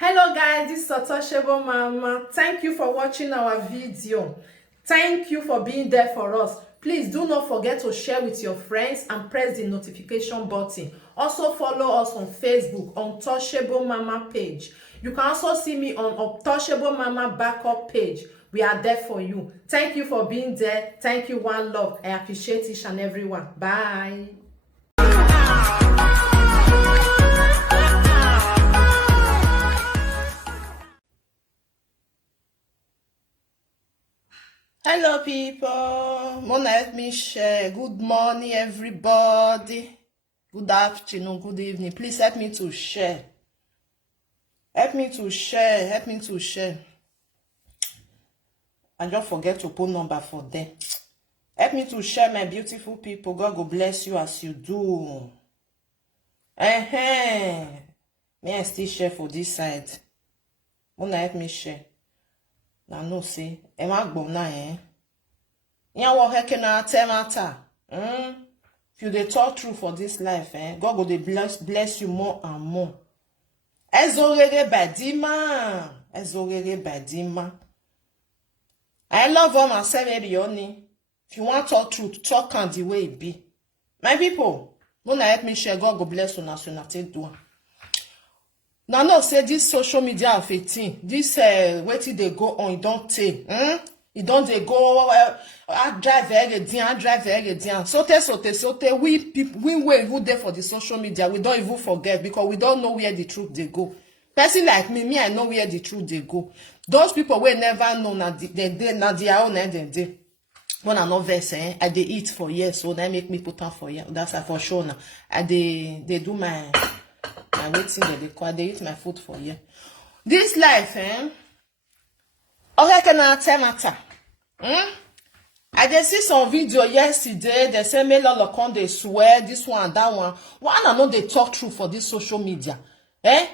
Hello guys, this is Untouchable Mama. Thank you for watching our video. Thank you for being there for us. Please do not forget to share with your friends and press the notification button. Also follow us on Facebook, Untouchable Mama page. You can also see me on Untouchable Mama backup page. We are there for you. Thank you for being there. Thank you, one love. I appreciate each and everyone. Bye. Hello people, wanna help me share? Good morning everybody, good afternoon, good evening. Please help me to share. Help me to share. I just forget to put number for them. Help me to share, my beautiful people. God will bless you as you do. May I still share for this side? Wanna help me share? Now no say, Emma Bona Ya wo heke na temata. If you dey talk true for this life, God go dey bless you more and more. Ezorere badima. I love all myself, baby, only. If you want to talk truth, talk on the way it be. My people, wanna help me share, God go bless you now, so take do. Now, no, say this social media of 18, this waiting they go on, it don't take. It don't they go, I drive again. Sote, we people, we were even there for the social media. We don't even forget because we don't know where the truth they go. Person like me, I know where the truth they go. Those people will never know na their own day. When I know verse, I they eat for years, so that make me put on for years. That's for sure now. I they do my waiting that they call, they eat my food for you. This life, okay, can I tell matter? I just see some video yesterday. They say me Lolo come they swear this one and that one. Why I know they talk true for this social media? I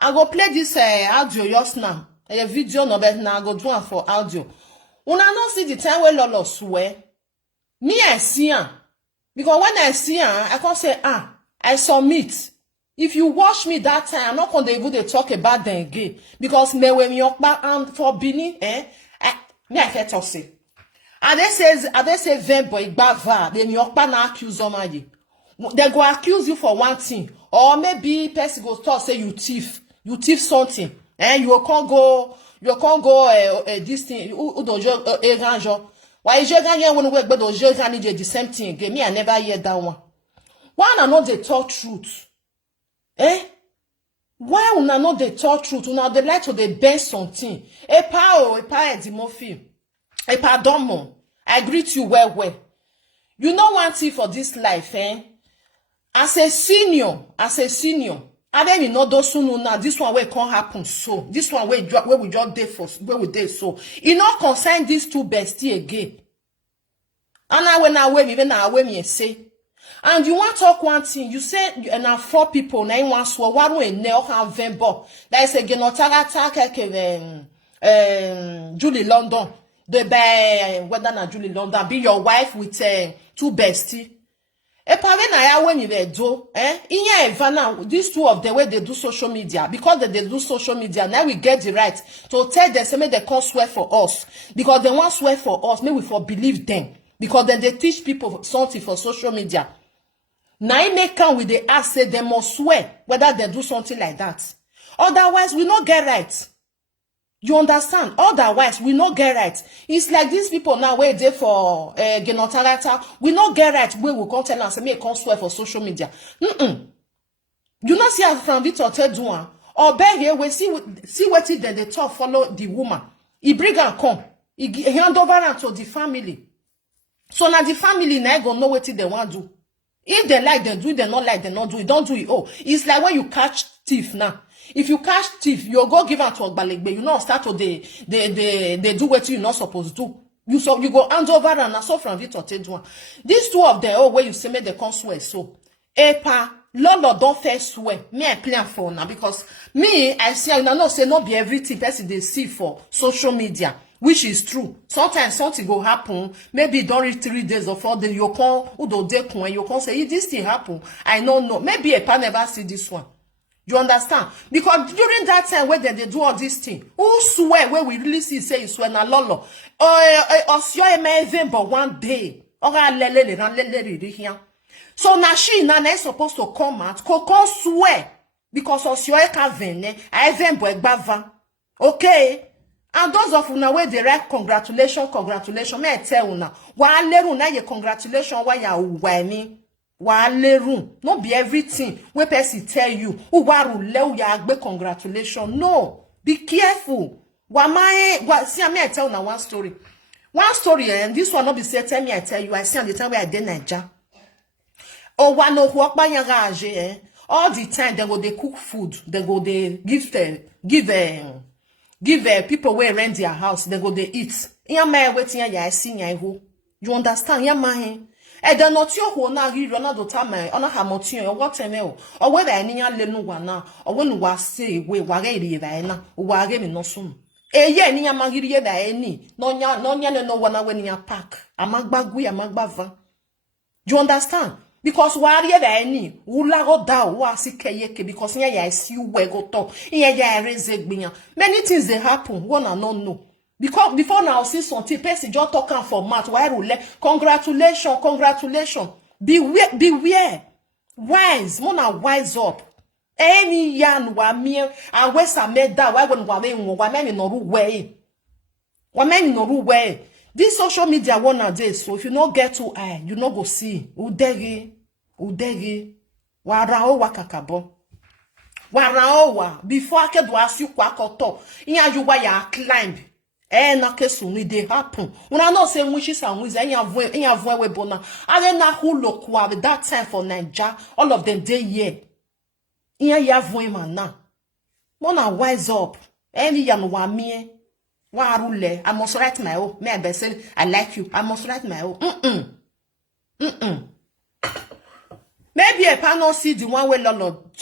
go play this audio just now. A video no better now. I go do one for audio. When I not see the time where Lolo swear, me I see her because when I see her, I can't say I submit. If you watch me that time, I'm not going to be able to talk about them again. Because me when you and for Bini, me I can't say. And they say vem boy bava, they me na accuse somebody. They go accuse you for one thing, or maybe person go talk say you thief something. You can't go this thing. Who don't you why you gagner when we but those you the same thing again? Me I never hear that one. Why I know they talk truth? Why una not they talk truth? Una they like to they bend something. Epa Edimofi. Epa Domo. I greet you well. You know one thing for this life, As a senior, I don't know those soon now. This one way can't happen so. This one where we just day for where we day so. It not concern these two bestie again. And I when I wait even I wait me say. And you want to talk one thing, you say now 4 people, now one swear, one way nail have vembo. That is a genotara attack Julie London. The by whether na Julie London be your wife with 2 bestie. E pare na ya when you do, Inya Ivana, these 2 of them where they do social media, because they do social media, now we get the right to tell them say they can't swear for us. Because they want swear for us, maybe we for believe them. Because then they teach people something for social media. Now it may come with the ask say they must swear whether they do something like that. Otherwise, we not get right. You understand? Otherwise, we not get right. It's like these people now where they for genotarata. We not get right. We will come tell us me can't swear for social media. You not see how from Victor tell doing. Or beg here we see what it then they talk follow the woman. He bring and come. He hand over her to the family. So now the family now go know what they want to do. If they like, they do it. They not like, they not do it. Don't do it. Oh, it's like when you catch thief now. If you catch thief, you go give out to Ogbalegbe. You know, start to they do what you not supposed to do. You go hand over and so from Victor Tedwan. These 2 of them, where you say me they can't swear. So, Epa, Lolo don't first swear. Me I plan for now because me I see I know say not be everything person they see for social media. Which is true. Sometimes something go happen. Maybe during 3 days or 4 days, you can, you can say, if this thing happen, I don't know. Maybe a pan never see this one. You understand? Because during that time when they do all this thing, who swear where we really see say you swear na Lolo. Osyo even but one day. So now she is supposed to come out, Koko swear because Osyo ka vene, I even but bava. Okay? And those of una where they write congratulations, may I tell una, wa leru na ye congratulations wa ya uwani. Wa leru, not be everything where person tell you, waru leu ya agbe congratulations. No, be careful. See, I may tell una one story. One story, and this one not be say tell me I tell you. I see on the time where I did Naija. Oh, one no work by your all the time they go they cook food, they go they give people where rent their house, they go they eat. Ya my waiting ya see ya who. You understand? Ya my e de not your who na ri na do time ona ha motion or what ene or whether any ya lenu wana or when wa say we wa re ri na wa re mi no sum. Ye ni ya magiri ye da eni no nya no wana when ya pack amagbagu amagbava. You understand? Because warrior da eni ula go da wa sikeyeke because ya see we go to ya raise gbiyan. Many things they happen one and not know. Because before now see something person just talking for math why rule congratulations beware wise mona wise up any yan wa me and west ameda why when wa me no way this social media one nowadays, so if you not get to eye you no go see udegi warao wakakabo warao before I can do ask you kwakoto iya you why ya climb na kesu we dey happen una know say wishes and wins iya voe we bona arena who look at that time for Naija all of them dey here iya ya voe man na mona wise up any yan wa me wa rule I must write my own me I say I like you I must write my own maybe a panel see the one where Lolo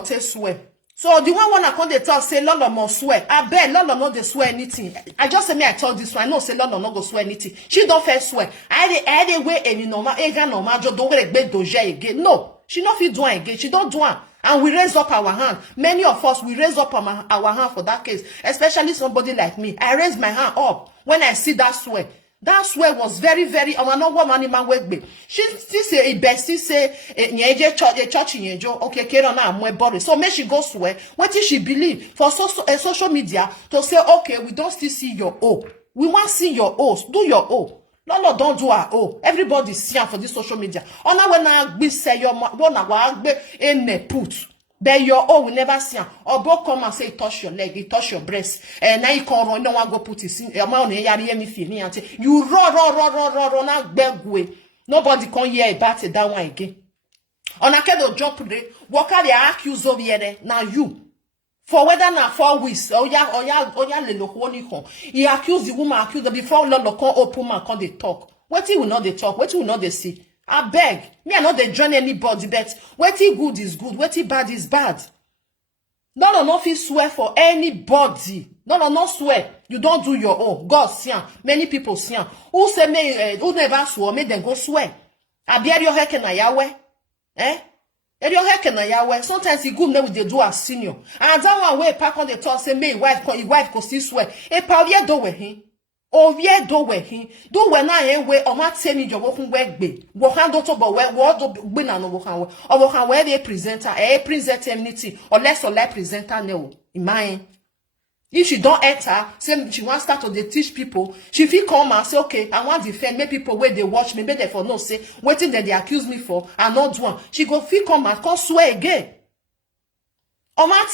take swear. So the one I come they talk say Lolo must swear. I bet Lolo not they swear anything. I just say me I told this one. I know say Lolo not go swear anything. She don't first swear. I dey way any normal ega normal just don't get doje again. No, she not fit do it again. She don't do it. And we raise up our hand. Many of us we raise up our hand for that case. Especially somebody like me. I raise my hand up when I see that swear. That swear was very, very. No woman man wegbe. She say a bestie say church in okay, Kerana mwe body. So may she go swear. What did she believe for social media to say okay, we don't still see your O. We want to see your O's. Do your O. No, don't do our O. Everybody see for this social media. Ona when I be say your one in me put. But your own will never see him. Or both come and say, touch your leg, it touch your breast. And now you can't run, no one go put it in. You run, now beg way. Nobody can hear about it that one again. On a kind of job today, what are they accused of here? Now you. For whether now 4 weeks, or ya little holy home. He accused the woman, accused before Lolo can open man, can they talk. What he will not they talk, what he will not they see. I beg. Me, I not they join anybody, but what he good is good, what he bad is bad. No fit swear for anybody. No swear. You don't do your own. God see. Many people see. Who say me? Who never swear? Make them go swear. I bear your heck na Yahweh. Your heck na Yahweh. Sometimes he good never they do as senior. And that one way pack on the talk say me wife go still swear. E pa we do we him. Ovie do we him. Do we na yen we o ma temi jo wo kun we gbe. Wo kan do to bo we wo do gbe na no wo kan we. O wo kan we dey presenter present anything or less or like presenter no. Imagine. If she don't enter, say she want start to dey teach people, she fit come and say, okay, I want defend, make people where they watch me, make them for no say, waiting that they accuse me for, and not do one. She go fit come and come swear again. O ma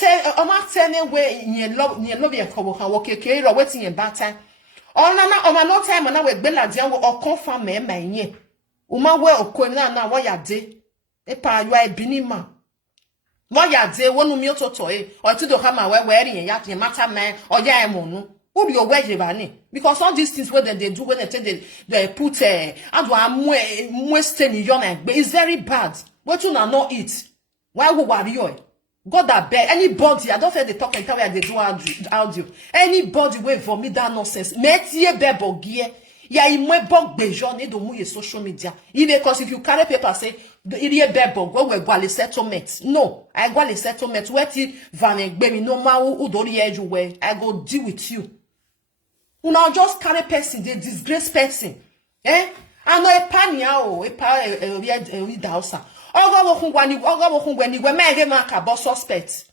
tell me where you love your cover can walk your waiting in bad time. O ma no time na we gbe la dia o confirm me my yen. O ma we okona na what ya de. E pa you are binima. What ya de wonu mi ototo or to do hama where yen ya matter man or ya emonu. Who be your way bani? Because all these things where they do when they put mwe stain in your neck, but it's very bad. What you not eat? Why would worry? God that beg anybody. I don't feel they talk and tell they do audio. Anybody will vomit that nonsense. Metie bebo gear. Ya imwe bog bejon e do mu social media. Because if you carry paper say irie bebo go we gwale settlement. No, I gwale settlement. Weti vane gbe mi no ma udori eju we. I go deal with you. Una just carry person, they disgrace person. Eh? Ano e pania o, e pa e dausa. Oga wo kungwa ni we me ma ka bo suspect.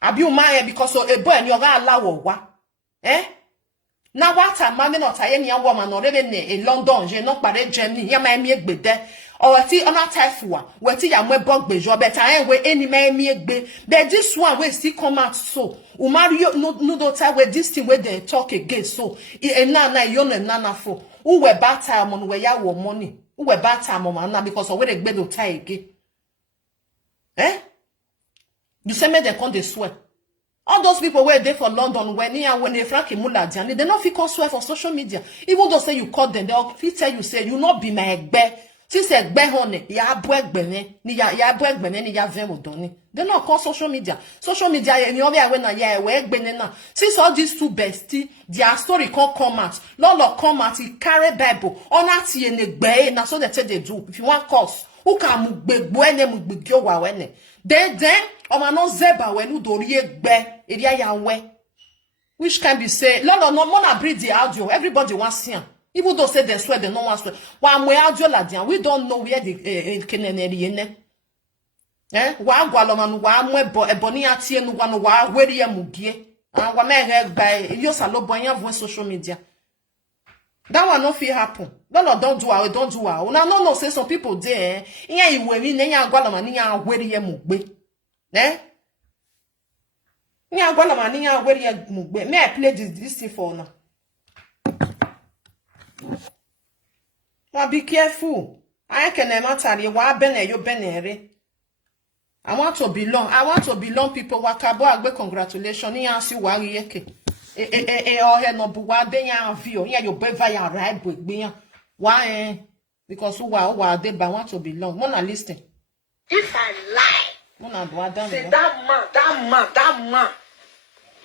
Abi umaye because a boy and yoga allow wa. Eh? Na wata mame not aye ni woman or even in London, je not bare Germany, ya ma mi egbe de. Or ti ona typhoon, weti ya mwe bug bejo, but I we any mi egbe. But this one we still come out so. Umario no do time where this thing where they talk again so. E na yon na fo. Who we bad time on where ya wo money. Who we bad time on na because of where they gbe do tie again. Eh? You say me they come they swear. All those people were there for London when they frank mula they don't feel swear for social media. Even though say you call them, they'll tell you say you not be my egbe. Since egbe honey, ya bweg bene, ni ya bweg bene, ni ya vemo doni. They not call social media. Social media, you know, when I wear benena. Since all these two bestie, their story can't come out. Lolo come out, he carry Bible. On that ye negbe, na so they say they do. If you want cause, who can mugbe wa wene. Then, no zeba when you don't egbe, eria ya we. Which can be say, Lolo no mona breed the audio. Everybody wants him. Even though say they swear, they no one swear. Wa we audio la dian. We don't know where the keneneri. Eh? Wa gwalomanu wa mwebo eboni atie nu wa no wa weri ya mugie. Wa me head by yo salo bonya voice social media. That one no fit happen. No, don't do it, don't do it. Una no say some people there. Iya iweri ne ya gwalomanu ya weri ya mugbe. Eh? Nya gwalomanu ya weri ya mugbe. May I play this thing for now? Well, be careful. I can never tell you why bene yo benere. I want to belong, people. Wakabo agbe congratulations. Ni ansi wari yeke. Ohe no buwa benya view. Ya yo beva ya right benya. Why? Because uwa deba want to belong. Mona listen. If I lie, Mona buwa down. say that man.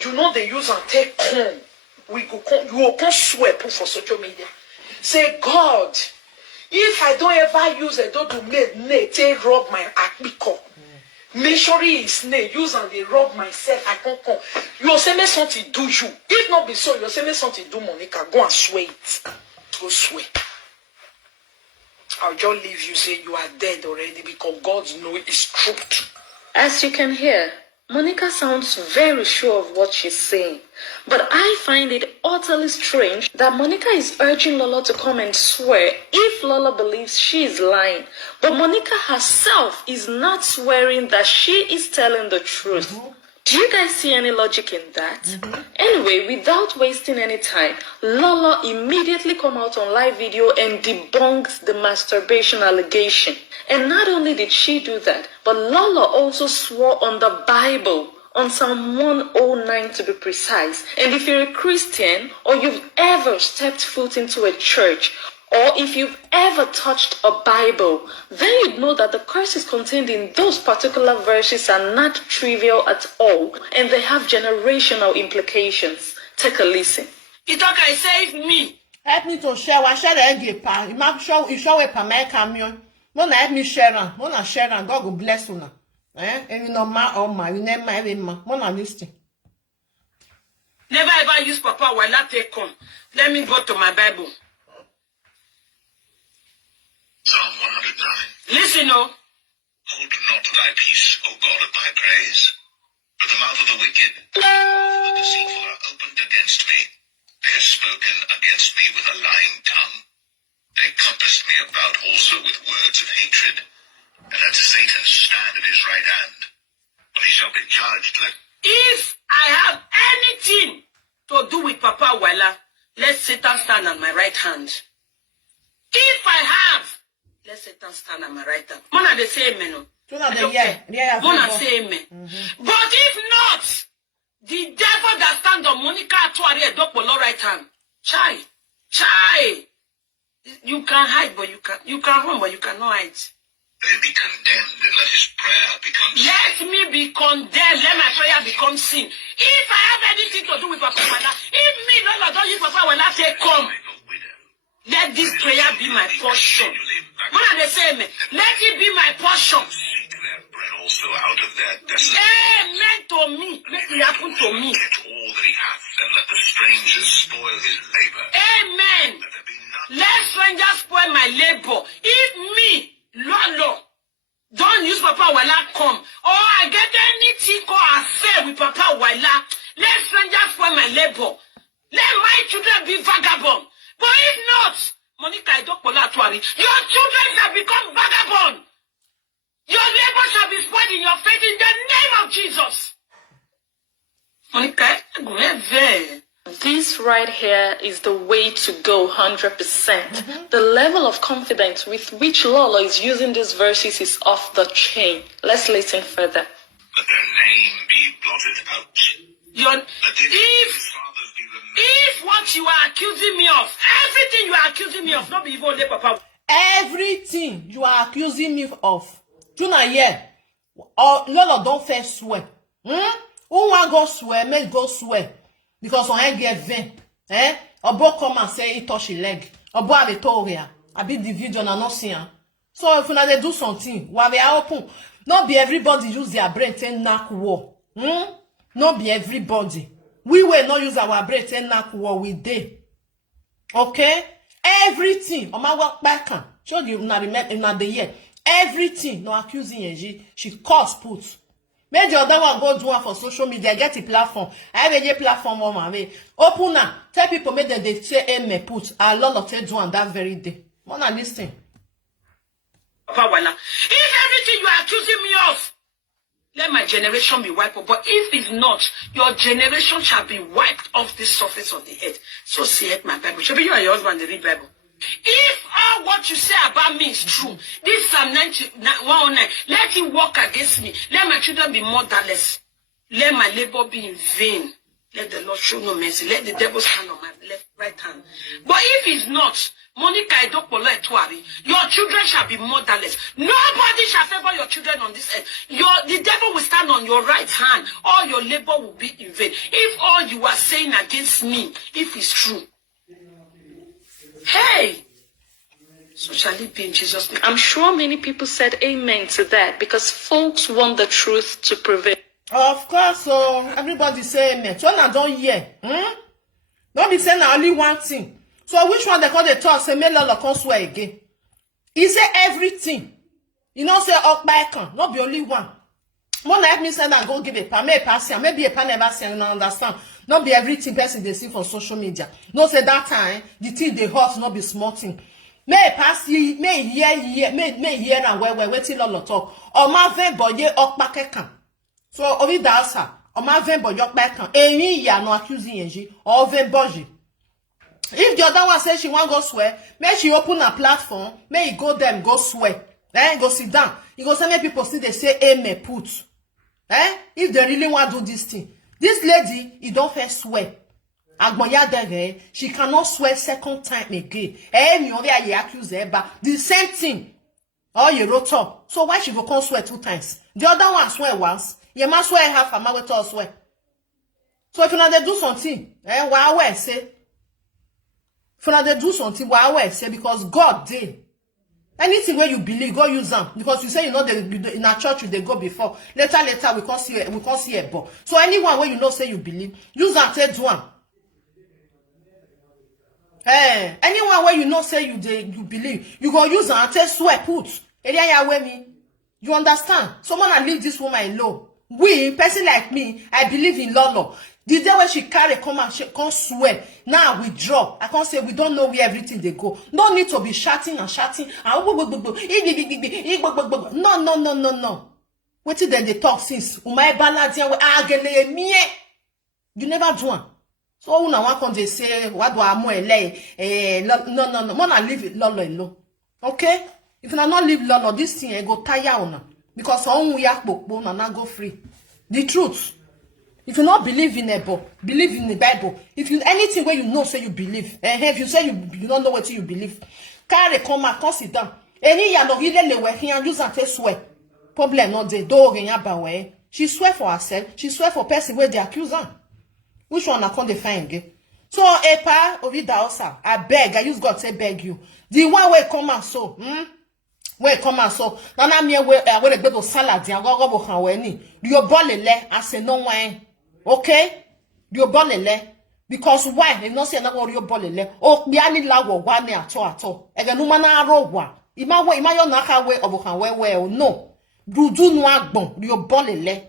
You know they use and take come. You will come swear proof for social media. Say God, if I don't ever use a dog to make take rub my akbiko. Make sure it's name use and they rub myself. I can't come. You say me something do you. If not be so, you say me something do Monica. Go and swear it. Go swear. I'll just leave you say you are dead already because God knows it's truth. As you can hear, Monica sounds very sure of what she's saying. But I find it utterly strange that Monica is urging Lolo to come and swear if Lolo believes she is lying. But Monica herself is not swearing that she is telling the truth. Do you guys see any logic in that? Anyway, without wasting any time, Lolo immediately come out on live video and debunks the masturbation allegation. And not only did she do that, but Lolo also swore on the Bible, on Psalm 109 to be precise. And if you're a Christian, or you've ever stepped foot into a church, or if you've ever touched a Bible, then you'd know that the curses contained in those particular verses are not trivial at all, and they have generational implications. Take a listen. Itoka, save me. Help me to share. Wa share the pa. You show a pa my camion. Mona help me share. Mona share and God will bless you. And you know ma, you never marry ma. Mona listen. Never ever use Papa while I take come. Let me go to my Bible. Psalm 109. Listen, oh. Hold not thy peace, O God of my praise. But the mouth of the wicked, the mouth of the deceitful are opened against me. They have spoken against me with a lying tongue. They compassed me about also with words of hatred. And let Satan stand at his right hand. But he shall be judged like... If I have anything to do with Papa Wala, let Satan stand at my right hand. If I have, let Satan stand at my right hand. Mona they say amen. Mona say amen. But if not, the devil that stand on Monica Atuari Edopolo right hand, chai. You can hide, but you can run, but you cannot hide. Let him be condemned and let his prayer become sin. Let me be condemned. Let my prayer become sin. If I have anything to do with Papa Wala, if me, Lolo, don't use Papa Wala, say come. Let this prayer be my portion. When they say amen, let it be my portion. Seek their bread also out of their desolate. Amen to me. Make it happen to me. Get all that he hath, and let the stranger spoil his labor. Amen. Let there be none. Let strangers spoil my labor. If me, Lolo, don't use Papa Wala come, or I get anything called affair with Papa Wala, let strangers spoil my labor. Let my children be vagabond. But if not, Monica, I don't your children shall become vagabond. Your labor shall be spoiled in your faith in the name of Jesus. Monica, go ahead. This right here is the way to go 100%. The level of confidence with which Lolo is using these verses is off the chain. Let's listen further. Let their name be blotted out. If what you are accusing me of, everything you are accusing me of, not be evil, Papa. Everything you are accusing me of. Tuna here. Or Lolo don't first swear. Who want go swear? Make go swear. Because on get vein. Obo come and say he touch his leg. Obo have a toria. I be the video and not see. So if they do something, while they are open, not be everybody use their brain to knock war. Not be everybody. We will not use our brain to knock war with them. Okay? Everything. On my work back. Show you not the year. Everything. No accusing Yeji. She cost put. Make the other one go do one for social media. Get a platform. I have a platform on my way. Open now. Tell people make them they say me put. A lot of do on that very day. Wanna listen? If everything you are accusing me of, let my generation be wiped. But if it's not, your generation shall be wiped off the surface of the earth. So saith my Bible. Should be you and your husband they read Bible. If all what you say about me is true, this Psalm 109, let it work against me. Let my children be motherless. Let my labor be in vain. Let the Lord show no mercy. Let the devil stand on my right hand. But if it's not, Monica, your children shall be motherless. Nobody shall favor your children on this earth. The devil will stand on your right hand. All your labor will be in vain. If all you are saying against me, if it's true, hey, so shall it be in Jesus' name. I'm sure many people said amen to that because folks want the truth to prevail. Of course, so everybody say amen. So now don't hear. Don't be saying only one thing. So which one they call the talk? Say me Lolo come swear again. He say everything. You know say up back on. Not be only one. More like me say that go give a pan. Maybe a pass. Maybe a pan never say. You understand? Not be everything person they see for social media. No say that time the thing they hot not be small thing. May pass ye, may hear, may hear and where waiting Lolo talk. Or my ven boy ye up back can. So ovi dancer. Or my ven boy up back can. Any ya no accusing ye or ven boy. If the other one says she want go swear, may she open a platform, may he go there and go swear. Go sit down. You go say many people see they say amen put. If they really want to do this thing. This lady, he don't first swear. She cannot swear second time again. You accuse her, but the same thing. Oh, you wrote up. So why she go come swear 2 times? The other one swear once. You must swear half a mouth to swear. So if you know they do something, why I say? If you know they do something, why I say? Because God did. Anything where you believe, God use them. Because you say you know in our church they go before. Later we can't see a ball. So anyone where you know say you believe, use them take do one. Anyone where you know say you believe, you go use them and take swear put. You understand? Someone and leave this woman alone. We, person like me, I believe in Lolo. The day when she carry come and she can't swear. Now withdraw. I can't say we don't know where everything they go. No need to be shouting and shouting. No. What did they talk since? You never do one. So una one come they say what do I no. Mona leave Lolo alone. Okay? If you not leave Lolo, this thing go tire una. Because on yak na na go free. The truth. If you not believe in a book, believe in the Bible. If you anything where you know say you believe, if you say you don't know what you believe, carry come and come sit down. Any ya no really le we here use and swear. Problem not dey do genya ba She swear for herself. She swear for person where they accuse her. Which one I can't define again? So, Epa, Orida Osa, I beg, I use God to beg you. The one way come and so, where come and so, Nana me where a bit of salad, and go Haweni. Your bolele, I say no wine. Okay? Your bolele. Because why? They not say na your bolele. Oh, biani lawo, one at all. Again, no man rowa. Ima yo naka way of Hawe, no. Do no agbon, your bolele.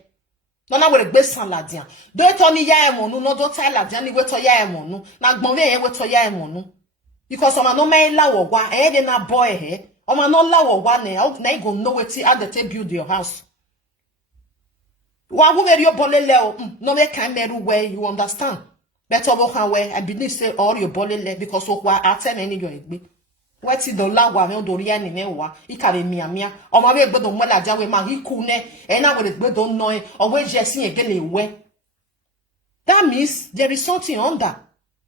Nana were gbe saladian. Don't tell me ya emonu, no don't tell ladian ni we to ya emonu. Na gbon we to ya emonu. Because oma no me lawo wa, dey na boy he. Oma no lawo wa na you go know wetin how they take build your house. Wa wo very bolele o, no me kan meru where you understand. Better wo kan where I believe say all your bolele because o wa aten any your egbe. Weti do lawa me do ri ani mewa ikare miamia o ma we gbedo mo la jawe ma iku ne e na we gbedo no e o we jesin egele we. That means there is something under.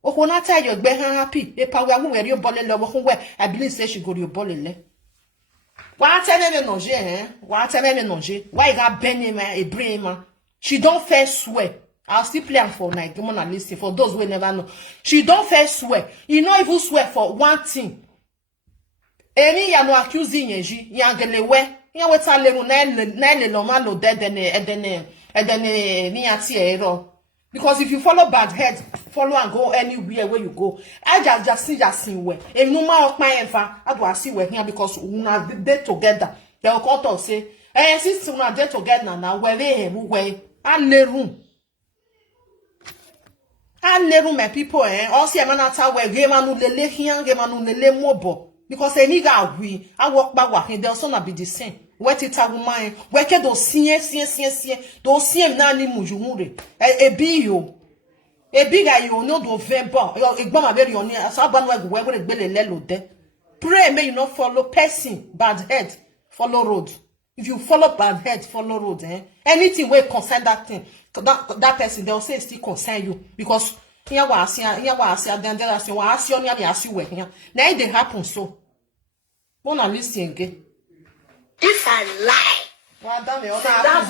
O ko na tie your gbe happy e pa we agun we ri bolele wo kun we I believe say she go ri bolele. Wa tene me noje wa tene me noje why ga beni me e brain ma she don't first swear. I'll still play for like Mona listen for those who never know. She don't first swear. You not even swear for one thing. Emi ya no accusing yeji ya gelewe ya weta leru na le lo man no edene ni ati ero because if you follow bad head follow and go anywhere where you go I just see we e no ma opan enfa ado asi we here because una dey together they will come to say since una dey together now we we aleru my people all see manata we ge manu lele hian ge manu lele mobo. Because a nigga we I walk back walking, they'll soon be the same. What it a woman, where can those see, don't see him now, Mujumure. A bio, a bigger you know, do vemba, a bomb very on here, as I ban where would be lelo de. Pray may you not follow person, bad head, follow road. If you follow bad head, follow road, anything will concern that thing, that person, they'll say still concern you because. Here was then there was here. Now it happen so. Wanna listen again. If I lie, Well, damn it, that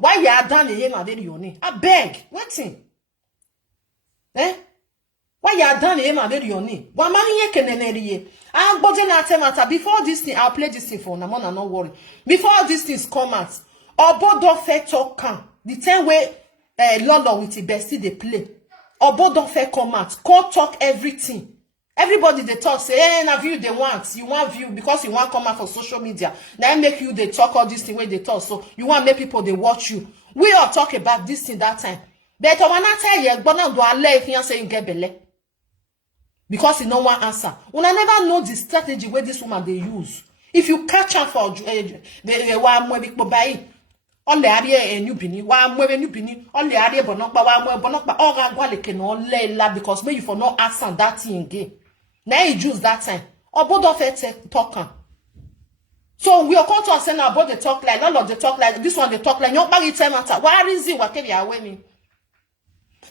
why you are done here na dey yoni? I beg, waiting. Why you are done here na dey yoni? Wa ma here keneneriye. I'm body na temata before this thing I'll play this thing for Namona, no worry. Before these things come out, Obo don't fair talk can. The time where Lolo with the bestie they play. Obo don't fair come out. Come talk everything. Everybody they talk say, hey, na view they want. You want view because you want come out for social media. Now make you they talk all this thing where they talk. So you want make people they watch you. We all talk about this thing that time. But when I tell you, but now do I let you say you get belle? Because you no one answer. Una never know the strategy where this woman they use. If you catch her for the wa mwe big buy, all the area and you bini, wa mwe new bini, all the area bonokba, wa mwe bonokba, all gagwale can all lay la because maybe for no answer that thing again. Now you use that time. Or both of it talking. So we are going to say about the talk like, none of the talk like this one, the talk like, your bag time matter. Why is it what can you away me?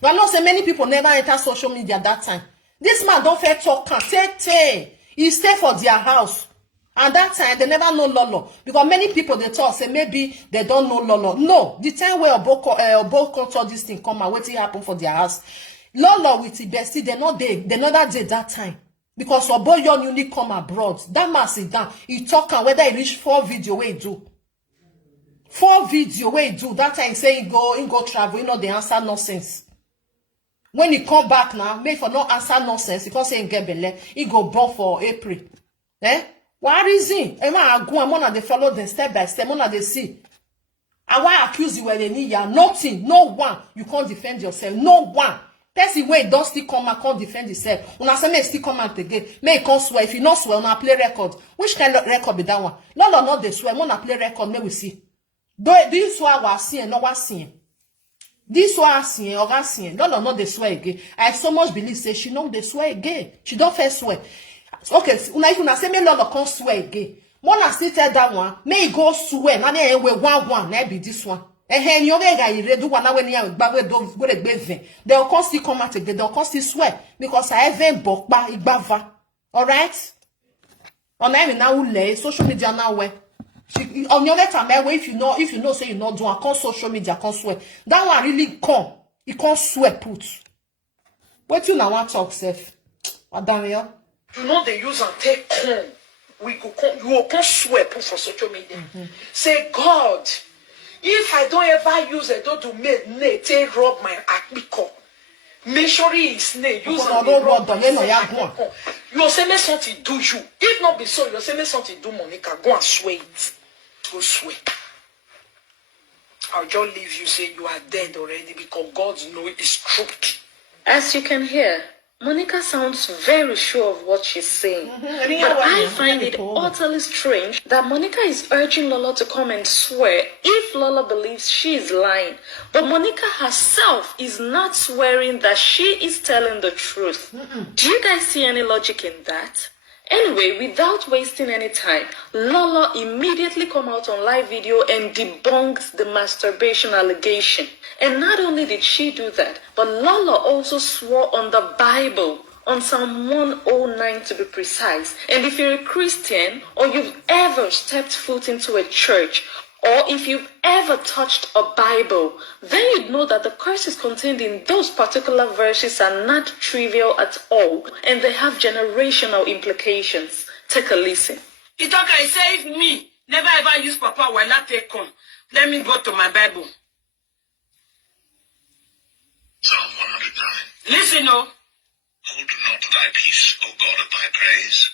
But not say many people never enter social media at that time. This man don't fair talk can take. He stay for their house. And that time they never know Lolo. Because many people they talk say maybe they don't know Lolo. No, the time where Obo control this thing come and what happen for their house. Lolo with the bestie, they know that day that time. Because Obo young uni come abroad. That man sit down. He talk and whether he reach 4 video where he do. 4 video where he do. That time he say he go travel, you know the answer nonsense. When he come back now, make for no answer nonsense, because he get belle, he go born for April. What is it? Emma go and one they follow them step by step, one they see. And why accuse you when they need ya? Nothing, no one. You can't defend yourself. No one. Person way don't still come and can't defend yourself. Una say may still come out again. May come swear. If you not swear, una play record. Which kind of record be that one? No, not they swear. Wanna play record, may we see. Do you swear was seeing, no was seeing. This one seeing or seeing. No, they swear again. I so much believe say she know they swear again. She don't first swear. Okay, if una say me Lolo can't swear again. Mona still tell that one. May go swear. Now they we one. Now be this one. You do one when you they'll constantly come out again. They'll constantly swear because I haven't bokba igbava. All right. On I now lay social media now where On your letter, if you know, say you not do, I can't social media, can't swear. That one really come. You can't swear put. What you now want talk, Seth? Madame, you know they use and take come. You can swear put for social media. Say, God, if I don't ever use a door to make Nate rob my akmiko, make sure it's Nate use and rob you say me something do you. If not be so, you say me something do Monica. Go and swear it. Go swear. I'll just leave you say you are dead already because God knows it's truth. As you can hear, Monica sounds very sure of what she's saying. But I find it utterly strange that Monica is urging Lolo to come and swear if Lolo believes she is lying. But Monica herself is not swearing that she is telling the truth. Do you guys see any logic in that? Anyway, without wasting any time, Lolo immediately come out on live video and debunks the masturbation allegation. And not only did she do that, but Lolo also swore on the Bible, on Psalm 109 to be precise. And if you're a Christian, or you've ever stepped foot into a church, or if you've ever touched a Bible, then you'd know that the curses contained in those particular verses are not trivial at all, and they have generational implications. Take a listen. It okay, say if me never ever use Papa while I take come. Let me go to my Bible. Psalm 109. Listen, oh. Hold not thy peace, O God of my praise,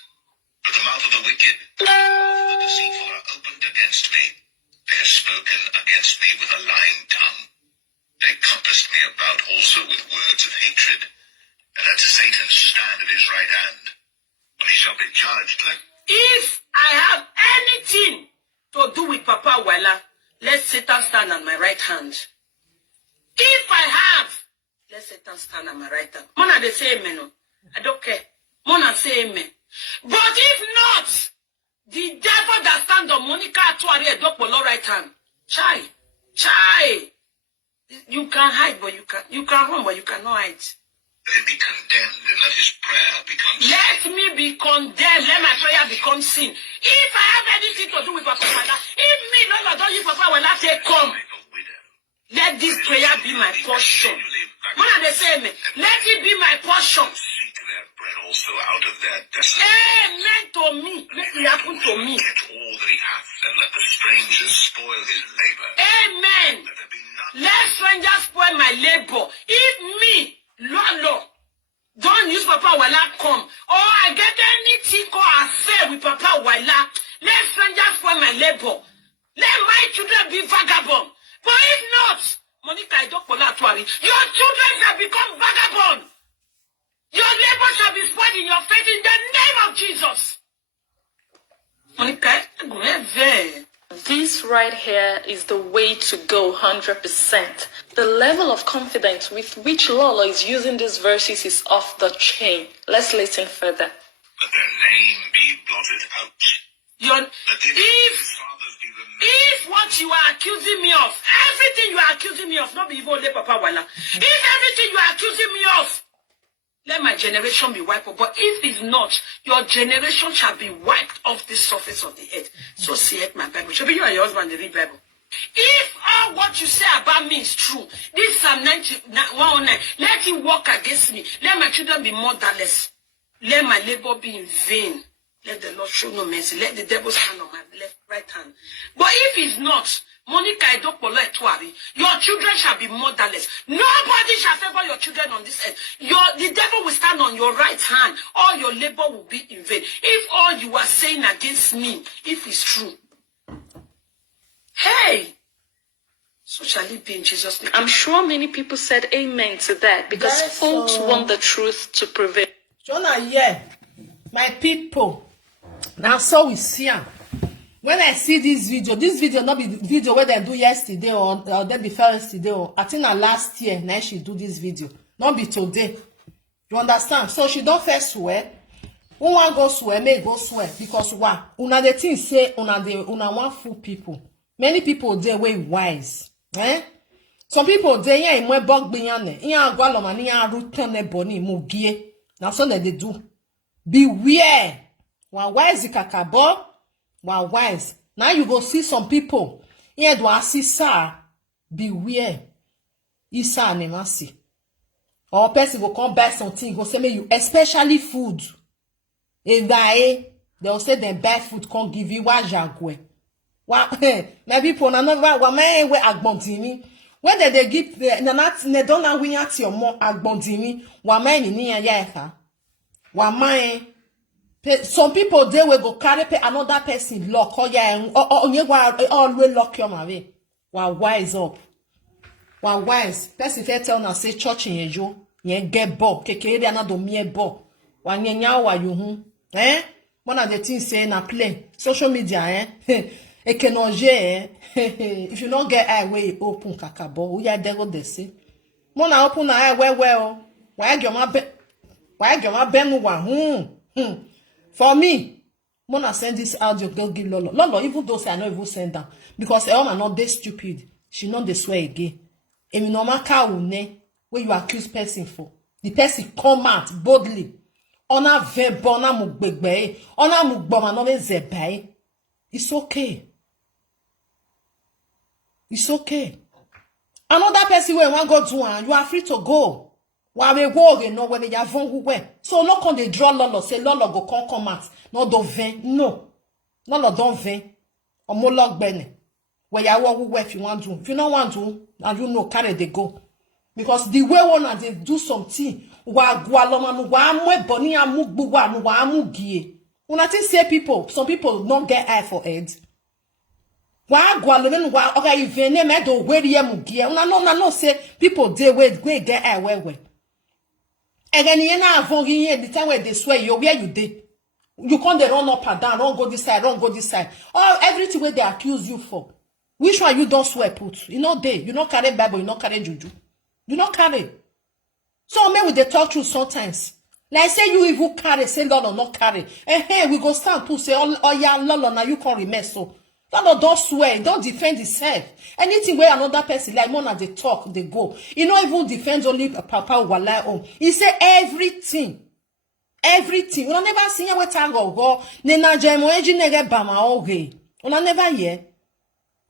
but the mouth of the wicked, the deceitful are opened against me. They have spoken against me with a lying tongue. They compassed me about also with words of hatred, and let Satan stand at his right hand, when he shall be judged like... If I have anything to do with Papa Wala, let Satan stand at my right hand. If I have, let Satan stand at my right hand. Mona they say amen. No? I don't care. Mona say amen. But if not, the devil that stand on Monica Atuari and Dokpolo right hand. Chai. You can hide, but you can run, but you cannot hide. Let him be condemned, and let his prayer become sin. Let me be condemned. Let my prayer become sin. If I have anything to do with Papa Wala, if me, Lolo, don't use Papa Wala, say come. Like a widow. Let this prayer be my portion. What are they saying? Let it be my portion. Seek their bread also out of their desolate. Amen to me. Let it happen to me. Get all that he hath, and let the strangers spoil his labor. Amen. Let there be none. Let strangers spoil my labor. If me, Lolo, don't use Papa Wala come, or I get anything or affair with Papa Wala, let strangers spoil my labor. Let my children be vagabond. But if not, Monica Idokpola-Atuari, your children shall become vagabond. Your labor shall be spoiled in your face in the name of Jesus. Monica, go ahead. This right here is the way to go 100%. The level of confidence with which Lolo is using these verses is off the chain. Let's listen further. Let their name be blotted out. If what you are accusing me of, everything you are accusing me of, not be even only Papa Wala. If everything you are accusing me of, let my generation be wiped out. But if it's not, your generation shall be wiped off the surface of the earth. So saith my Bible. Should be you and your husband they read Bible. If all what you say about me is true, this Psalm 109, let it work against me. Let my children be motherless. Let my labor be in vain. Let the Lord show no mercy. Let the devil stand on my right hand. But if it's not, Monica Idokpola-Atuari, your children shall be motherless. Nobody shall favor your children on this earth. The devil will stand on your right hand. All your labor will be in vain. If all you are saying against me, if it's true. Hey! So shall it be in Jesus' name. I'm sure many people said amen to that because Yes, folks want the truth to prevail. Jonah, yeah, my people. Now, so we see him. When I see this video not be the video where they do yesterday or then the first day or I think last year now she do this video. Not be today. You understand? So she don't first swear. Who want go swear, may go swear because why? Una the thing say una want fool people. Many people they way wise. Some people they yeah in my bug biyane. Iya gwalo mani iya rutone boni mugie. Now so they do. Beware. One wise kakabo. One wise. Now you go see some people. Here do I see sir. Beware. Isa never see. Or person go come buy something, go say me you, especially food. If they will say they buy food, can't give you what jagwe. What maybe people na no wa man we agbontini. When they give na don't know we at your more agbontini, wa man ni ya ka. Wa man some people they will go carry pay another person lock or yeah or always lock your marry. Wa wise up. Wa wise person fair tell na say church in yejo yen get bo kekere na do mie bo. Wa nyanya wa you hu. One of the things say na play social media it can if you don't get eye way open kakabo we are there they say mona open eye well why get my ben one for me mona send this audio go give Lolo even though say I not even send them because all are not they stupid she not they swear again and you normal car where you accuse person for the person come out boldly ona verbona mugbegbe ona mugboma no zebe it's okay. It's okay. Another person where one go to one, you are free to go. While we go again, no when they have who where. So no can they draw Lolo, say Lolo go come out. No don't vin. No. Lolo don't vin. Or more log bene. Where you walk who if you want to. If you don't want to, and you know carry they go. Because the way one and they do something, wa gualomanu wa mwe boni amugbu wa amugie. When I say people, some people don't get eye for head. Wa gwaloven wa oga ivene me do weri emugie una no say people dey we get eye we again ye na avon yin the time where they swear you where you dey you can't dey run up and down run go this side all everything where they accuse you for which one you don't swear put you know dey you not carry Bible you not carry juju you not carry so me with the talk truth sometimes like say you even carry say Lolo not carry we go stand to say oh yeah Lolo now you can't remain so Lolo don't swear, don't defend himself. Anything where another person like Mona they talk, they go. He not even defend only Papa Wala home. He say everything. Everything. Una never seen ya we tango go. Ne na jemo eji nege bama oge. Una never hear.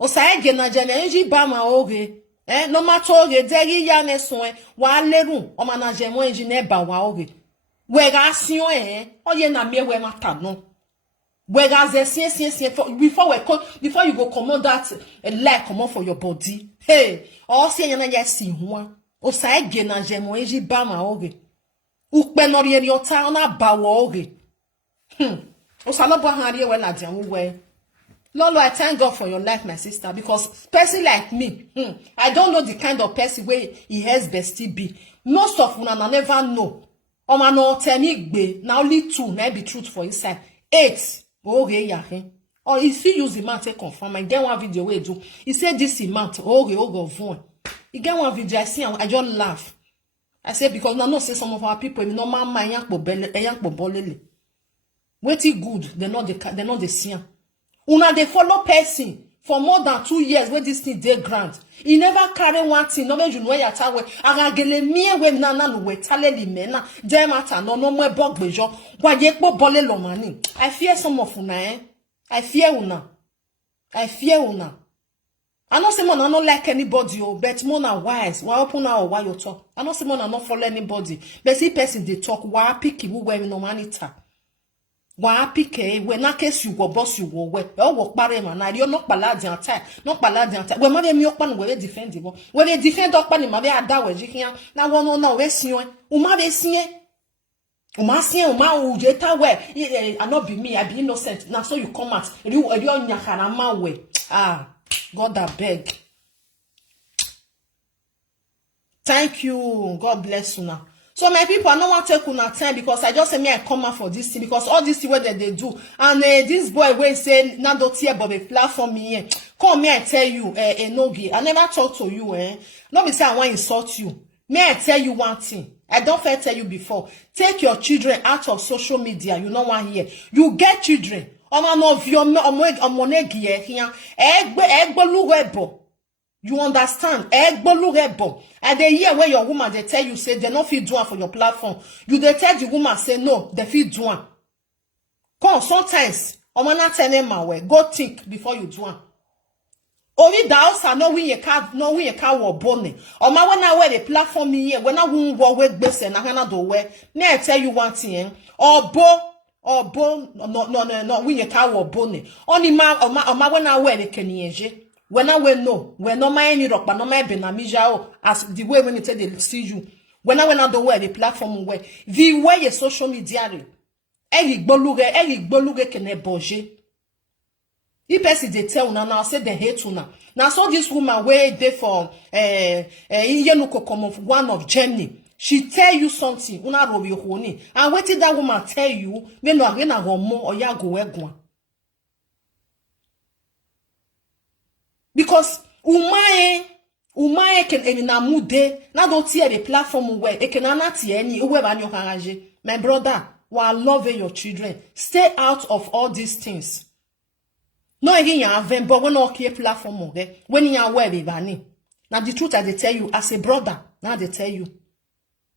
O sa ege na jemo eji bama oge. No matter oge degi ya ne soe wa leru. O ma na jemo eji ne ba wa oge. We ga sion oye na me we mata no. Whereas before you go command that leg come on for your body. Hey, all say yana yesi one. O sa ege na jemo eji ba ma oge. Ukpe no ri ota na ba wo oge. O sa lo bo han ri we la dian we. Lolo, I thank God for your life, my sister, because person like me, I don't know the kind of person where he has bestie be. Most of una never know. O ma no tell me gbe, na only 2 may be truth for inside. 8. Okay, yeah. Or if you use the amount to confirm, I get one video where do. He said this amount, one. You get one video, I see, I just laugh. I say because now no say some of our people, no man my yank bolele. Waiting good, they know the see. Una they follow person for more than 2 years where this thing they grant. He never carry one thing, no you know ya tawe. Agagele mie we nana no we tale li mena. Demata no mwe bog bejo. Wa yekbo bole lo mani. I fear some of una I fear una. I know someone I not like anybody, but more na wise. Why open now or why you talk? I know someone I not follow anybody. But see person they talk. Why pick you where no manita? Why pick when na case you go boss you go where? Oh, walk bare man. Na you not baladi antai. Not baladi antai. When mother me okpan we defend you. When they defend okpan ni mother ada we jikiya. Na wono na we siwe. Uma be siye. Uma siye uma ujeta we. I not be me. I be innocent. Now so you come out. You nyakara ma we. Ah. God I beg. Thank you. God bless you now. So my people, I don't want to take una time because I just say me I come out for this thing because all this thing what they do. And this boy will say now don't hear but a platform me here. Come me I tell you, Nogi. I never talk to you, Not be say I want to insult you. May I tell you one thing. I don't fair tell you before. Take your children out of social media. You know what here. You get children. You understand? And they hear where your woman they tell you say they not fit do for your platform. You they tell the woman say no, they fit do. Come sometimes Omana tene mawe. Go think before you do one. Ori da house no win your car, no win your car or bonnet. Or my when I wear the platform here, when I won't walk with base and I cannot do wear. May I tell you one thing, or no, win your car or bonnet. Only my when I wear the kenyeje. When I wear no, when no my any rock, but no my benamija as the way when you tell they see you. When I don't wear the platform where the way your social media. Eric Boluge can eboje. If person they tell now say they hate una. Now so this woman where they from one of Germany. She tell you something, una robi honi. And what did that woman tell you? When no agena homo or ya go egwa. Because umae can na mude na don't tear the platform where it can not any whoever you can. My brother, while loving your children, stay out of all these things. No, again, you have but when okay platform when you are aware of now the truth I they tell you as a brother, now they tell you.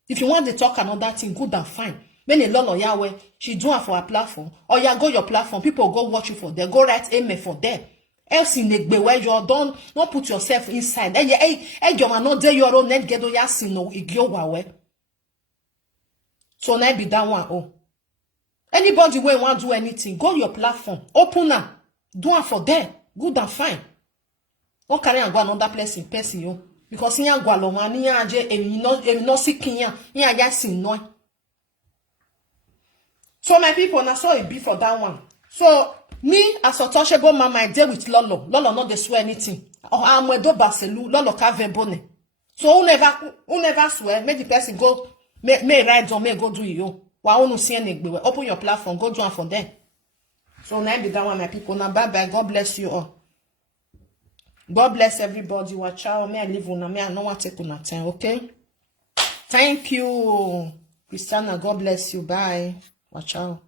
If you want to talk another thing, good and fine. When a Lolo Yahweh, she do it for a platform, or you go your platform, people go watch you for them, go write amen for them. Else in the where you don't put yourself inside. You are not there your own net get no igyo. So now be that one. Oh. Anybody when want to do anything, go your platform, open up, do it for them, good and fine. Don't carry and go another place in person, yo. Because you go along, you no seeking you just no. So my people, now so it be for that one. So me as a touchable mama, I deal with Lolo. Lolo not they swear anything. Or I'm with do Barcelona, Lolo can't bone. So who never swear, make the person go, may ride or may go do you. Why won't see any open your platform, go do it for them. So now be that one, my people. Now bye bye. God bless you all. God bless everybody. Watch out. May I live on me. I know what take on time. Okay. Thank you, Christiana. God bless you. Bye. Watch out.